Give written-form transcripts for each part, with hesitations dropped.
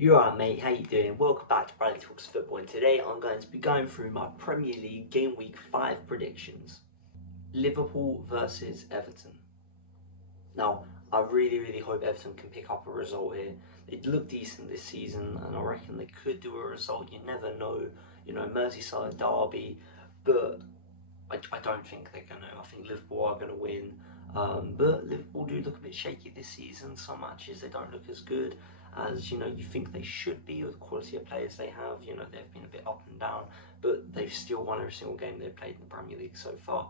You alright, mate? How you doing? Welcome back to Bradley Talks Football, and today I'm going to be going through my Premier League Game Week 5 predictions. Liverpool versus Everton. Now, I really hope Everton can pick up a result here. They look decent this season, and I reckon they could do a result. You never know, Merseyside derby, but I don't think they're going to. I think Liverpool are going to win. But Liverpool do look a bit shaky this season. Some matches they don't look as good as you think they should be with the quality of players they have. They've been a bit up and down, but they've still won every single game they've played in the Premier League so far.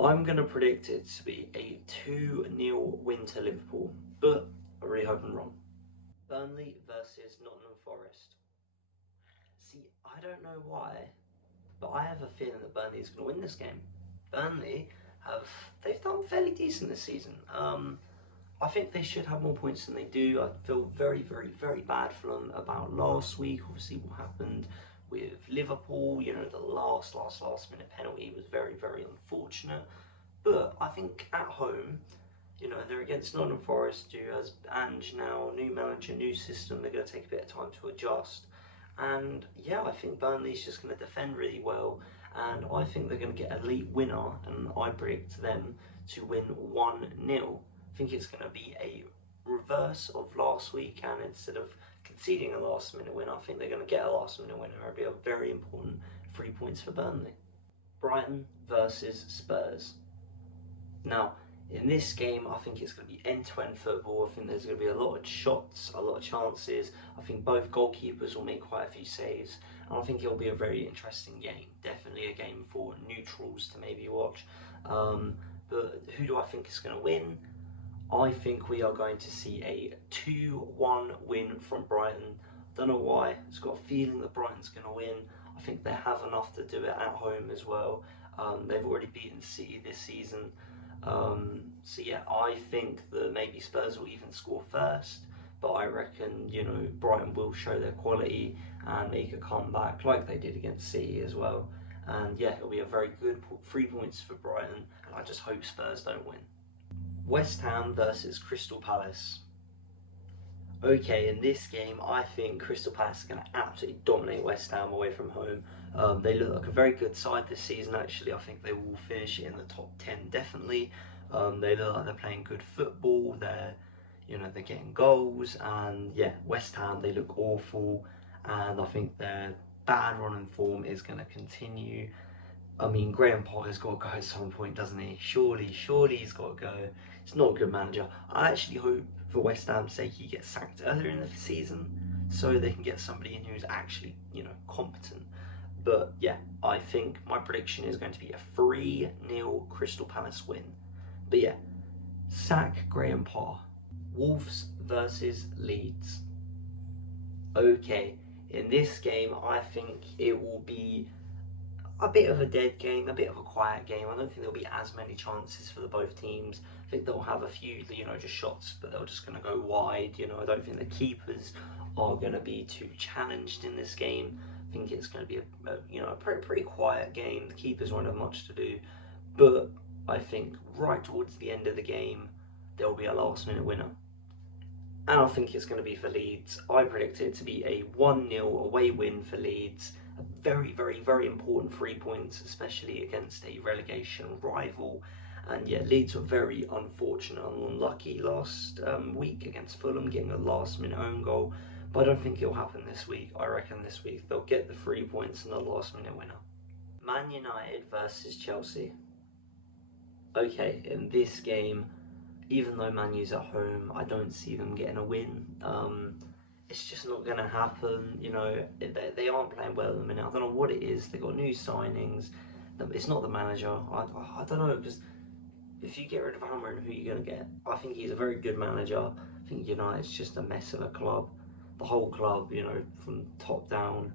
I'm going to predict it to be a 2-0 win to Liverpool, but I really hope I'm wrong. Burnley versus Nottingham Forest. See, I don't know why, but I have a feeling that Burnley is going to win this game. Burnley they've done fairly decent this season. I think they should have more points than they do. I feel very bad for them about last week. Obviously, what happened with Liverpool, the last minute penalty was very unfortunate. But I think at home, they're against Nottingham Forest, who has Ange now, new manager, new system. They're going to take a bit of time to adjust. And yeah, I think Burnley's just going to defend really well. And I think they're going to get a late winner, and I predict them to win 1-0. I think it's going to be a reverse of last week, and instead of conceding a last minute winner, I think they're going to get a last minute winner. It'll be a very important 3 points for Burnley. Brighton versus Spurs. Now, in this game, I think it's going to be end-to-end football. I think there's going to be a lot of shots, a lot of chances. I think both goalkeepers will make quite a few saves. And I think it'll be a very interesting game. Definitely a game for neutrals to maybe watch. But who do I think is going to win? I think we are going to see a 2-1 win from Brighton. Don't know why. I've just got a feeling that Brighton's going to win. I think they have enough to do it at home as well. They've already beaten City this season. So yeah, I think that maybe Spurs will even score first, but I reckon, Brighton will show their quality and make a comeback like they did against City as well. And yeah, it'll be a very good 3 points for Brighton, and I just hope Spurs don't win. West Ham versus Crystal Palace. Okay, in this game, I think Crystal Palace are going to absolutely dominate West Ham away from home. They look like a very good side this season, actually. I think they will finish in the top 10, definitely. They look like they're playing good football. They're getting goals. And yeah, West Ham, they look awful. And I think their bad run and form is going to continue. I mean, Graham Potter's got to go at some point, doesn't he? Surely he's got to go. He's not a good manager. I actually hope, for West Ham's sake, he gets sacked earlier in the season so they can get somebody in who's actually, competent. But yeah, I think my prediction is going to be a 3-0 Crystal Palace win. But yeah, sack Graham Potter. Wolves versus Leeds. Okay, in this game, I think it will be a bit of a dead game, a bit of a quiet game. I don't think there'll be as many chances for the both teams. I think they'll have a few, just shots, but they're just going to go wide. I don't think the keepers are going to be too challenged in this game. I think it's going to be a pretty quiet game. The keepers won't have much to do, but I think right towards the end of the game, there'll be a last-minute winner. And I think it's going to be for Leeds. I predict it to be a 1-0 away win for Leeds. A very important 3 points, especially against a relegation rival. And yeah, Leeds were very unfortunate and unlucky last week against Fulham, getting a last-minute own goal. But I don't think it'll happen this week. I reckon this week they'll get the 3 points and the last-minute winner. Man United versus Chelsea. Okay, in this game, even though Man U's at home, I don't see them getting a win. It's just not going to happen. They aren't playing well at the minute. I don't know what it is. They got new signings. It's not the manager. I don't know, because if you get rid of Almiron, who are you going to get? I think he's a very good manager. I think United's just a mess of a club. The whole club, from top down,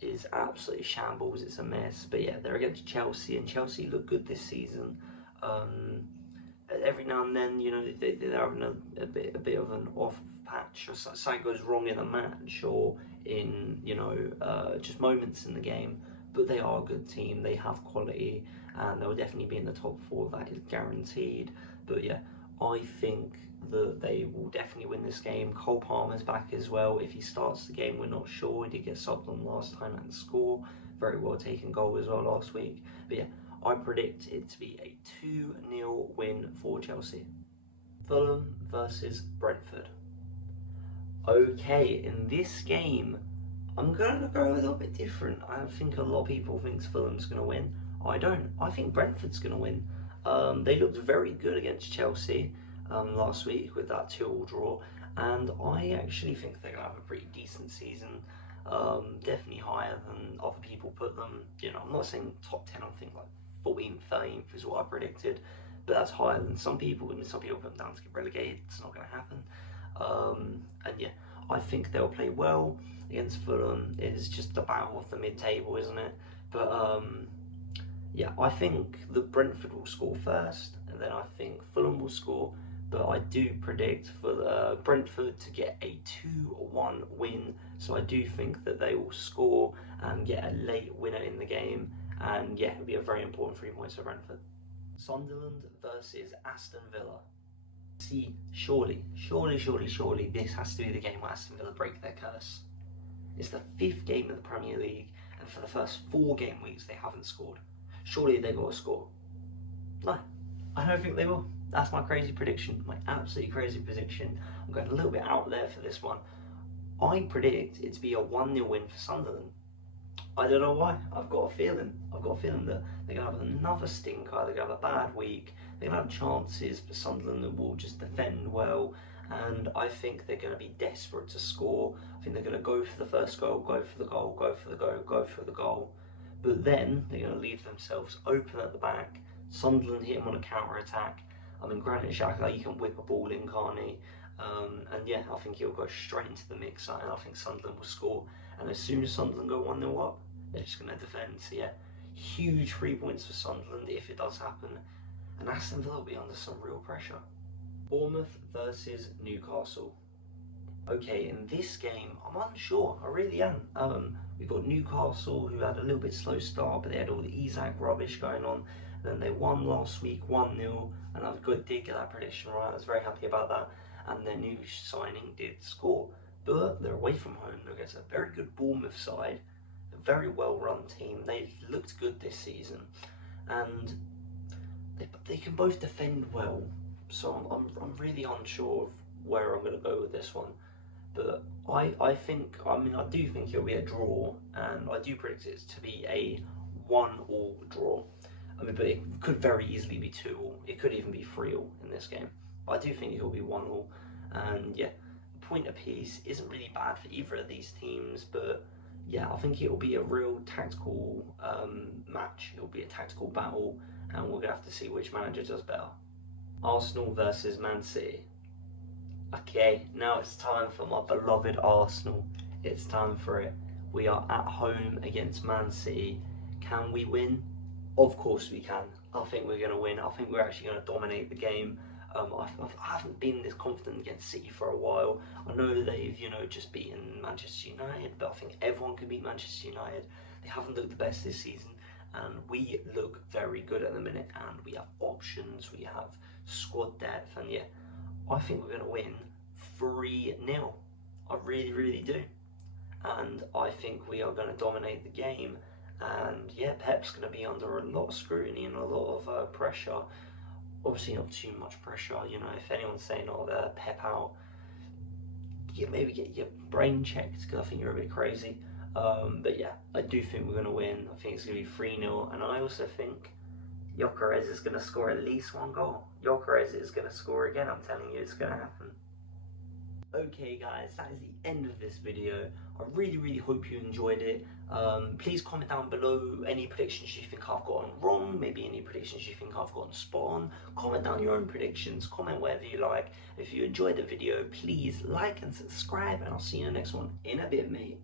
is absolutely shambles. It's a mess. But yeah, they're against Chelsea, and Chelsea look good this season. Every now and then, they're having a bit of an off patch, or something goes wrong in a match, or in just moments in the game. But they are a good team. They have quality, and they'll definitely be in the top 4. That is guaranteed. But yeah, I think that they will definitely win this game. Cole Palmer's back as well. If he starts the game, we're not sure. He did get subbed on last time and score. Very well taken goal as well last week. But yeah, I predict it to be a 2-0 win for Chelsea. Fulham versus Brentford. Okay, in this game, I'm going to go a little bit different. I think a lot of people think Fulham's going to win. I don't. I think Brentford's going to win. They looked very good against Chelsea last week with that 2-2 draw, and I actually think they're going to have a pretty decent season. Definitely higher than other people put them. You know, I'm not saying top 10, I think like 14th, 13th is what I predicted, but that's higher than some people, and some people put them down to get relegated. It's not going to happen. And yeah, I think they'll play well against Fulham. It's just the battle of the mid-table, isn't it? But yeah, I think the Brentford will score first, and then I think Fulham will score. But I do predict for Brentford to get a 2-1 win. So I do think that they will score and get a late winner in the game. And yeah, it'll be a very important 3 points for Brentford. Sunderland versus Aston Villa. See, surely, this has to be the game where Aston Villa break their curse. It's the 5th game of the Premier League, and for the first 4 game weeks they haven't scored. Surely they've got to score. No, I don't think they will. That's my crazy prediction, my absolutely crazy prediction. I'm going a little bit out there for this one. I predict it to be a 1-0 win for Sunderland. I don't know why. I've got a feeling that they're going to have another stinker. They're going to have a bad week. They're going to have chances, but Sunderland will just defend well. And I think they're going to be desperate to score. I think they're going to go for the first goal, go for the goal, go for the goal, go for the goal. But then they're going to leave themselves open at the back. Sunderland hit them on a counter-attack. I mean, Granit Xhaka, you can whip a ball in, can't he? And yeah, I think he'll go straight into the mixer, and I think Sunderland will score. And as soon as Sunderland go 1-0 up, they're just going to defend. So yeah, huge 3 points for Sunderland if it does happen. And Aston Villa will be under some real pressure. Bournemouth versus Newcastle. Okay, in this game, I'm unsure. I really am. We've got Newcastle, who had a little bit slow start, but they had all the Isak rubbish going on. And then they won last week 1-0, and I did get that prediction right. I was very happy about that. And their new signing did score. But they're away from home. They're against a very good Bournemouth side, a very well-run team. They looked good this season, and they can both defend well. So I'm really unsure of where I'm going to go with this one. But I do think it'll be a draw, and I do predict it to be a 1-1 draw. But it could very easily be 2-2. It could even be 3-3 in this game. But I do think it'll be 1-1, and yeah, a point apiece isn't really bad for either of these teams. But yeah, I think it'll be a real tactical match. It'll be a tactical battle, and we're gonna have to see which manager does better. Arsenal versus Man City. Okay, now it's time for my beloved Arsenal. It's time for it. We are at home against Man City. Can we win? Of course we can. I think we're going to win. I think we're actually going to dominate the game. I haven't been this confident against City for a while. I know they've, just beaten Manchester United, but I think everyone can beat Manchester United. They haven't looked the best this season, and we look very good at the minute, and we have options, we have squad depth, and yeah, I think we're going to win 3-0. I really, really do. And I think we are going to dominate the game. And yeah, Pep's going to be under a lot of scrutiny and a lot of pressure. Obviously not too much pressure, if anyone's saying, Pep out, maybe get your brain checked, because I think you're a bit crazy. But yeah, I do think we're going to win. I think it's going to be 3-0. And I also think Gyökeres is going to score at least 1 goal. Gyökeres is going to score again, I'm telling you, it's going to happen. Okay guys, that is the end of this video. I really, really hope you enjoyed it. Please comment down below any predictions you think I've gotten wrong, maybe any predictions you think I've gotten spot on. Comment down your own predictions, comment wherever you like. If you enjoyed the video, please like and subscribe, and I'll see you in the next one in a bit, mate.